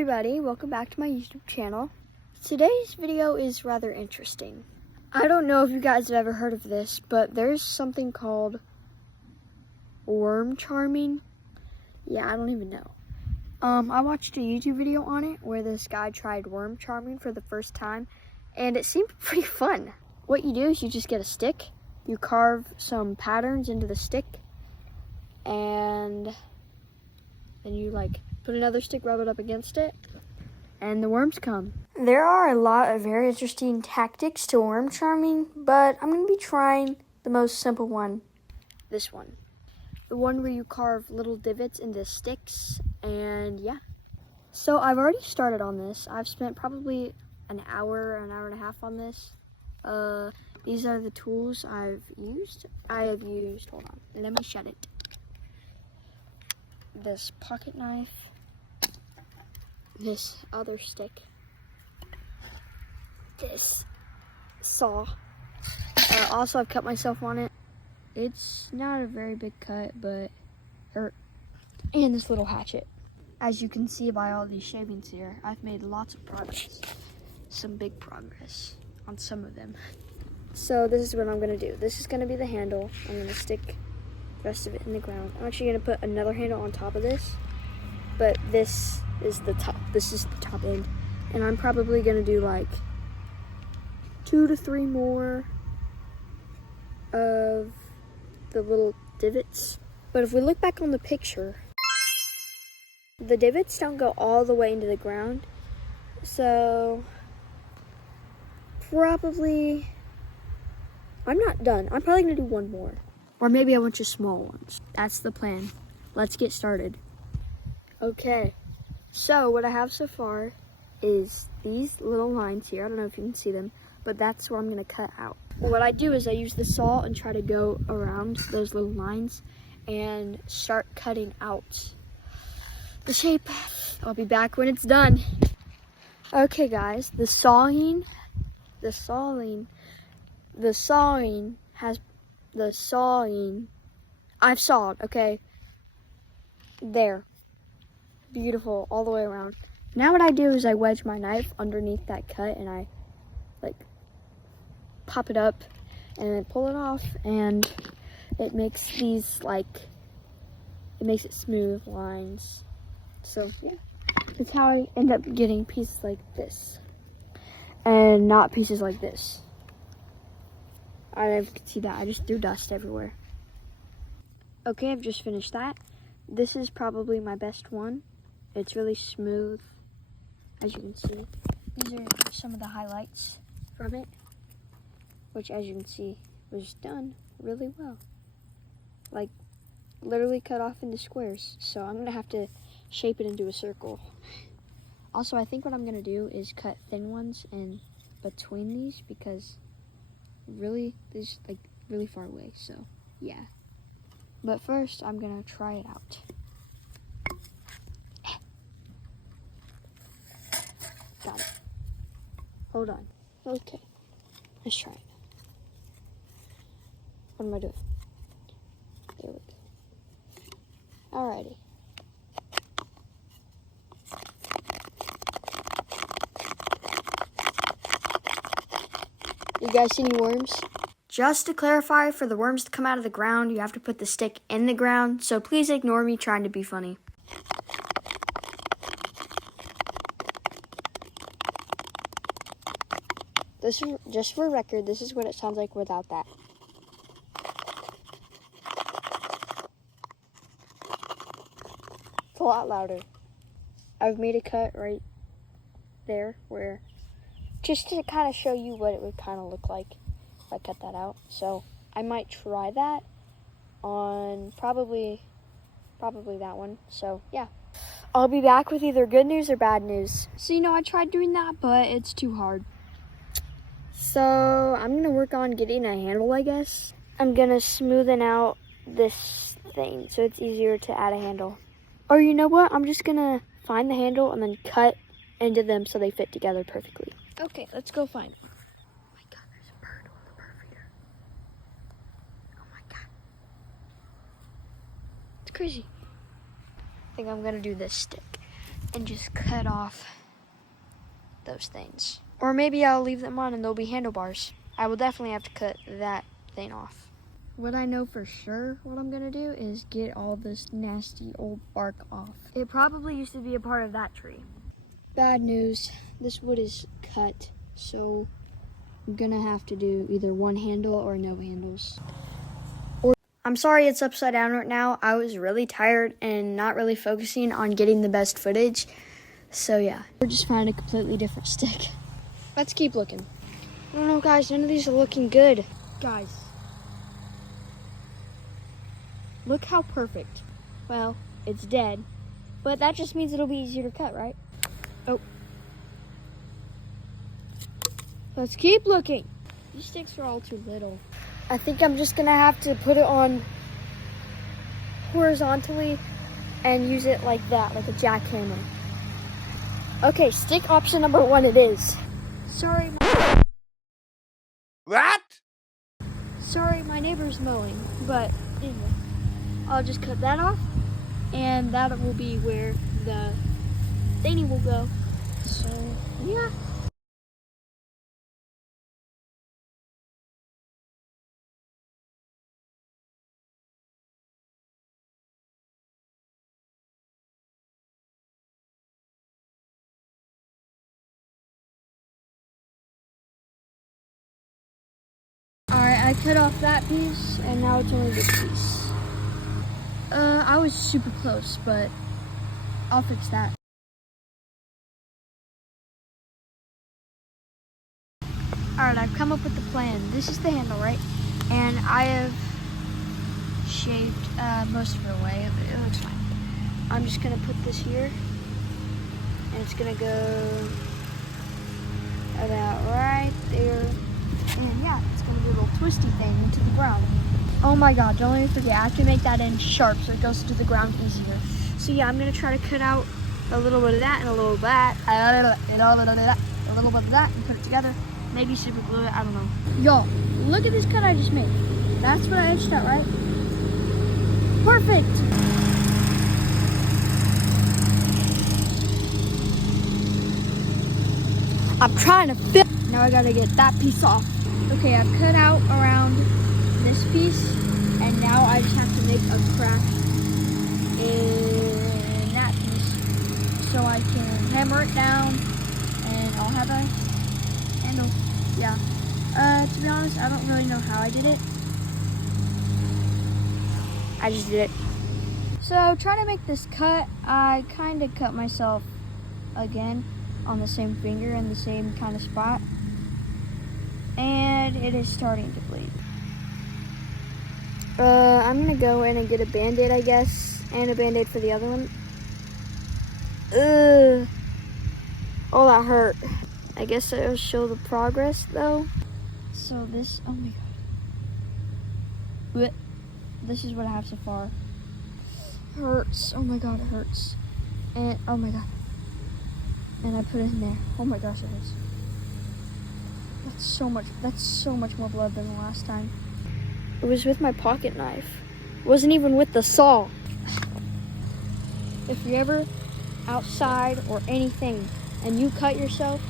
everybody, welcome back to my YouTube channel. Today's video is rather interesting. I don't know if you guys have ever heard of this, but there's something called worm charming. Yeah, I don't even know. I watched a YouTube video on it where this guy tried worm charming for the first time, and it seemed pretty fun. What you do is you just get a stick, you carve some patterns into the stick, and then you put another stick, rub it up against it, and the worms come. There are a lot of very interesting tactics to worm charming, but I'm going to be trying the most simple one. This one. The one where you carve little divots into sticks, and yeah. So I've already started on this. I've spent probably an hour and a half on this. These are the tools I've used. Hold on, let me shut it. This pocket knife, this other stick, this saw. Also, I've cut myself on it. It's not a very big cut, but hurt. And this little hatchet. As you can see by all these shavings here, I've made lots of progress. Some big progress on some of them. So this is what I'm gonna do. This is gonna be the handle. I'm gonna stick the rest of it in the ground. I'm actually gonna put another handle on top of this, but this is the top. This is the top end, and I'm probably gonna do like 2 to 3 more of the little divots. But if we look back on the picture, the divots don't go all the way into the ground, so probably I'm not done. I'm probably gonna do one more. Or maybe a bunch of small ones. That's the plan. Let's get started. Okay, so what I have so far is these little lines here. I don't know if you can see them, but that's where I'm gonna cut out. What I do is I use the saw and try to go around those little lines and start cutting out the shape. I'll be back when it's done. Okay guys, the sawing, I've sawed, okay? There. Beautiful, all the way around. Now what I do is I wedge my knife underneath that cut and I pop it up and then pull it off, and it makes these it makes it smooth lines. So yeah, that's how I end up getting pieces like this and not pieces like this. I don't know if you can see that. I just threw dust everywhere. Okay, I've just finished that. This is probably my best one. It's really smooth, as you can see. These are some of the highlights from it, which, as you can see, was done really well. Like, literally cut off into squares. So I'm gonna have to shape it into a circle. Also, I think what I'm gonna do is cut thin ones in between these, because really, this is really far away, so yeah. But first, I'm gonna try it out. Got it. Hold on. Okay, let's try it. What am I doing? There we go. Alrighty. You guys see any worms? Just to clarify, for the worms to come out of the ground, you have to put the stick in the ground, so please ignore me trying to be funny. This is, just for record, this is what it sounds like without that. It's a lot louder. I've made a cut right there where, just to kind of show you what it would kind of look like if I cut that out. So I might try that on probably that one. So yeah, I'll be back with either good news or bad news. So I tried doing that, but it's too hard. So I'm gonna work on getting a handle, I guess. I'm gonna smoothen out this thing so it's easier to add a handle. Or you know what? I'm just gonna find the handle and then cut into them so they fit together perfectly. Okay, let's go find one. Oh my god, there's a bird on the bird feeder. Oh my god. It's crazy. I think I'm gonna do this stick. and just cut off those things. Or maybe I'll leave them on and they'll be handlebars. I will definitely have to cut that thing off. What I know for sure what I'm gonna do is get all this nasty old bark off. It probably used to be a part of that tree. Bad news, this wood is cut, so I'm gonna have to do either one handle or no handles. I'm sorry it's upside down right now. I was really tired and not really focusing on getting the best footage. So yeah, we're just finding a completely different stick. Let's keep looking. I don't know, guys, none of these are looking good. Guys, look how perfect. Well, it's dead, but that just means it'll be easier to cut, right? Oh. Let's keep looking. These sticks are all too little. I think I'm just gonna have to put it on horizontally and use it like that, like a jackhammer. Okay, stick option number 1 it is. Sorry. What? Sorry, my neighbor's mowing, but anyway, I'll just cut that off, and that will be where the thingy will go. So, yeah. Alright, I cut off that piece, and now it's only this piece. I was super close, but I'll fix that. Alright, I've come up with the plan. This is the handle, right? And I have shaved most of it away. It looks fine. I'm just gonna put this here, and it's gonna go about right there. And yeah, it's gonna do a little twisty thing into the ground. Oh my god, don't let me forget, I have to make that end sharp so it goes to the ground easier. So yeah, I'm gonna try to cut out a little bit of that and a little bit of that, and a little bit of that, and put it together. Maybe super glue it, I don't know. Y'all, look at this cut I just made. That's what I etched out, right? Perfect! I'm trying to fit. Now I gotta get that piece off. Okay, I've cut out around this piece, and now I just have to make a crack in that piece so I can hammer it down, and I'll have a handle. Yeah. To be honest, I don't really know how I did it. I just did it. So trying to make this cut, I kind of cut myself again on the same finger in the same kind of spot, and it is starting to bleed. I'm gonna go in and get a band-aid, I guess, and a band-aid for the other one. Ugh. Oh, that hurt. I guess it'll show the progress though. So this, oh my god. This is what I have so far. Hurts, oh my god, it hurts. And, oh my god. And I put it in there. Oh my gosh, it hurts. That's so much more blood than the last time. It was with my pocket knife. It wasn't even with the saw. If you're ever outside or anything and you cut yourself,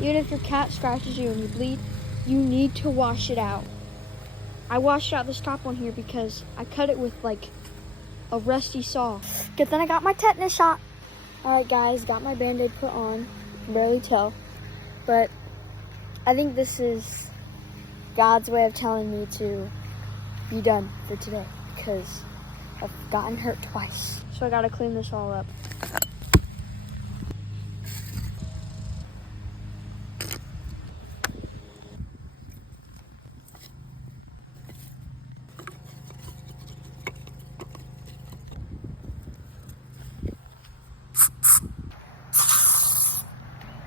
even if your cat scratches you and you bleed, you need to wash it out. I washed out this top one here because I cut it with like a rusty saw. Good thing I got my tetanus shot. Alright guys, got my band-aid put on. You can barely tell. But I think this is God's way of telling me to be done for today because I've gotten hurt twice. So I gotta clean this all up.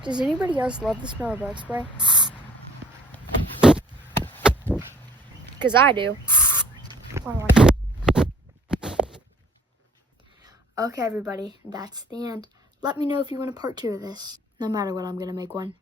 Does anybody else love the smell of bug spray? Because I do. Okay, everybody, that's the end. Let me know if you want a part 2 of this. No matter what, I'm going to make one.